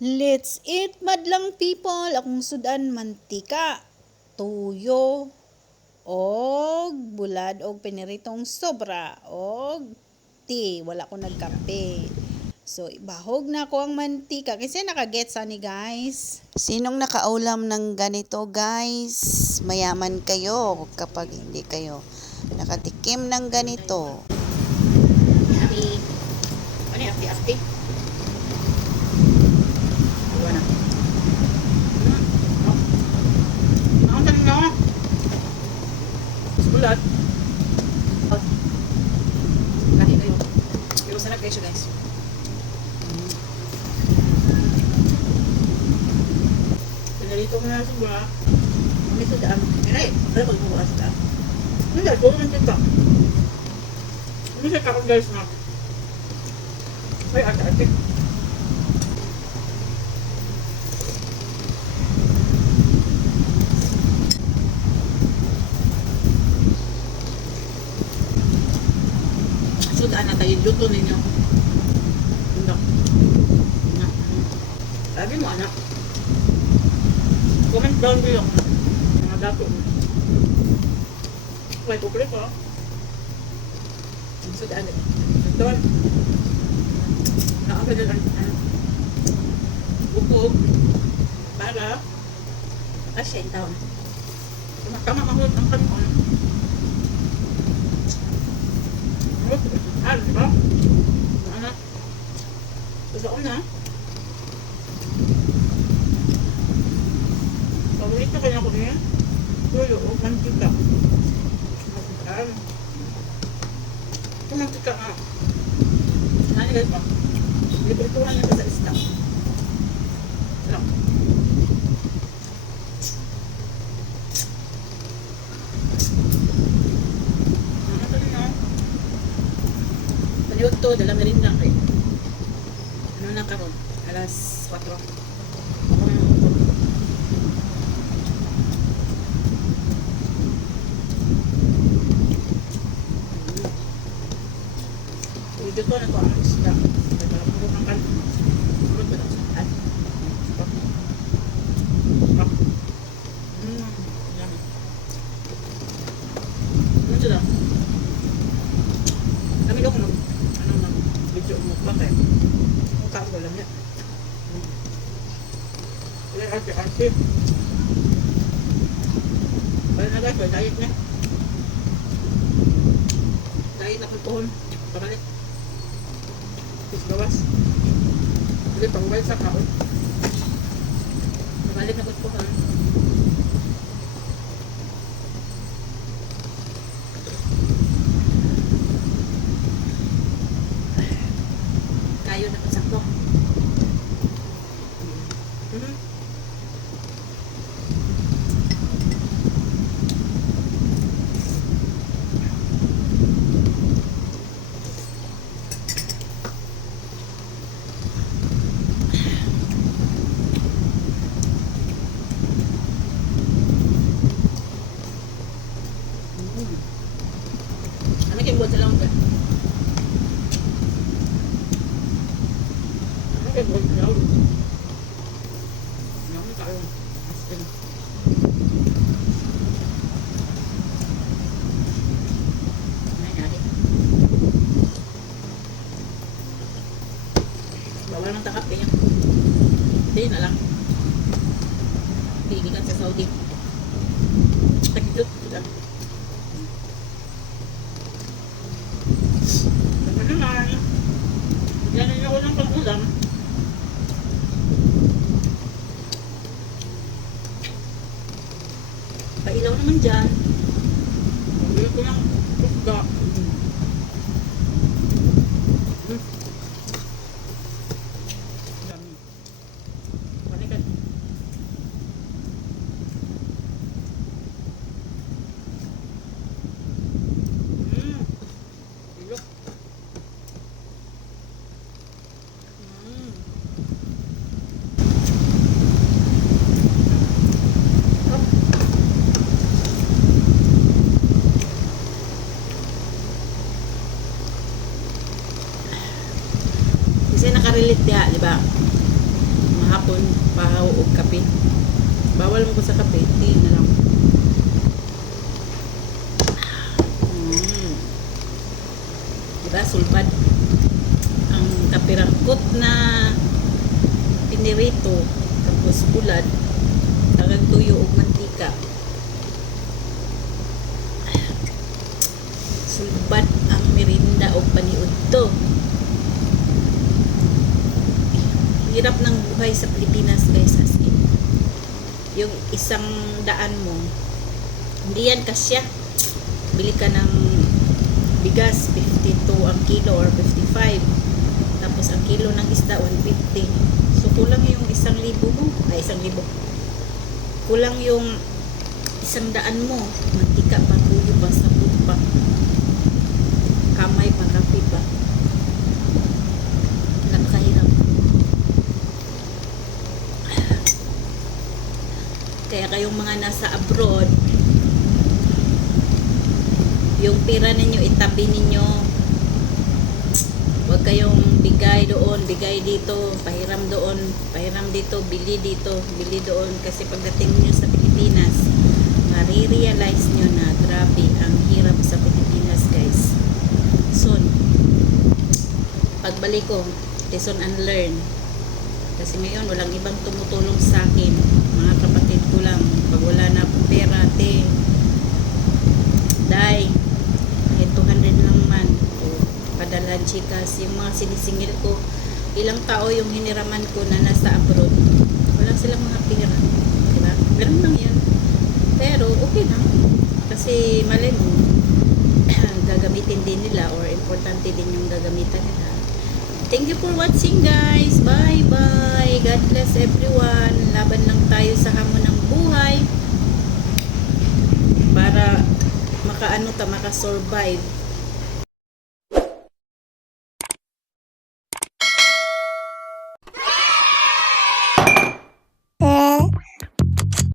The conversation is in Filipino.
Let's eat madlang people. Akong sudan mantika, tuyo, og bulad og piniritong sobra og tea. Wala ko nagkape. So, ibahog na ko ang mantika. Kasi nakagets ni guys. Sinong nakaulam ng ganito guys? Mayaman kayo kapag hindi kayo nakatikim ng ganito. Happy. Ano yung happy? Iwan na. Ang tanong na. Sulat. Lagi kayo. Pero sarap kayo siya guys. Pinarito mo na sobra. May sudaan. Ay, ano pag bukas ka? Hindi, puro ng kita. Ano siya kakong guys na? Ay, ate. Sudaan na tayo, luto ninyo. Hindi. Sabi mo, anak. Comment down below. Mga dato. May tukli ko. Sudaan. Ito. Nakakagad ang bukog. Para. Asya yung taon. Tama mahulog ang kanon. Diba? Anak. Sudaon na. Paborito kanya ko niya. Tuyo o mantika. Mantika. Ito mantika nga. Nani guys pa? Librituhan niya sa isda. Sarap. Panyuto, dalam na rin lang kayo. Ano na karon? Alas 4. Dito na ito ang isda. Nagpapulong ng kanin. Pulot ba ng saan? Yummy. Ano sila? Kami daw kung video mukbang kayo. Ang kaso lang yan. Kaya ate. Kaya na guys, diet niya. Diet na pagpuhon. Pabalik. Tapos gawas. Hindi pang-wild sa kaon. Pabalik na pagpuhon. Kayo na pagsakto. Ano kayo buwan sa lang ba? Ano kayo buwan sa lang? Ano tayo? Aspen. Nangyari. Bawal ng takap eh. Hindi na lang. Higigan sa Saudi. Tagidot. Ano naman? Yan ako ng pag-ulam. Pailaw naman dyan. Pagbilang ko ng pusga. Dami. Balikan. Ilok. pinirito, tapos bulad, tagang tuyo o mantika. Sulbad ang merinda o paniudto. Hirap ng buhay sa Pilipinas guys, as in. Yung isang daan mo, hindi yan kasya. Bili ka ng bigas, 52 ang kilo or 55. Tapos ang kilo ng isda, 150. So kulang yung 1,000 mo. Ay, 1,000. Kulang yung 100 mo. Mantika pa, tuyo pa, sabon pa. Kamay pa, kape pa. Nakahirap. Kaya kayong mga nasa abroad, yung pera ninyo, itabi ninyo. Huwag kayong bigay doon, bigay dito, pahiram doon, pahiram dito, bili dito, bili doon. Kasi pagdating nyo sa Pilipinas, marirealize nyo na grabe ang hirap sa Pilipinas guys. Soon, pagbalik ko, lesson and learn. Kasi ngayon, walang ibang tumutulong sa akin. Mga kapatid ko lang. Pag wala na akong pera, te, dai, kahit 200 lang man, o padalan chikas, yung mga sinisingil ko, ilang tao yung hiniraman ko na nasa abroad, wala silang mga pera. Diba? Ganun lang yan. Pero, okay lang. Kasi, malay mo, gagamitin din nila or importante din yung gagamitan nila. Thank you for watching guys. Bye bye. God bless everyone. Laban lang tayo sa hamon ng buhay para makasurvive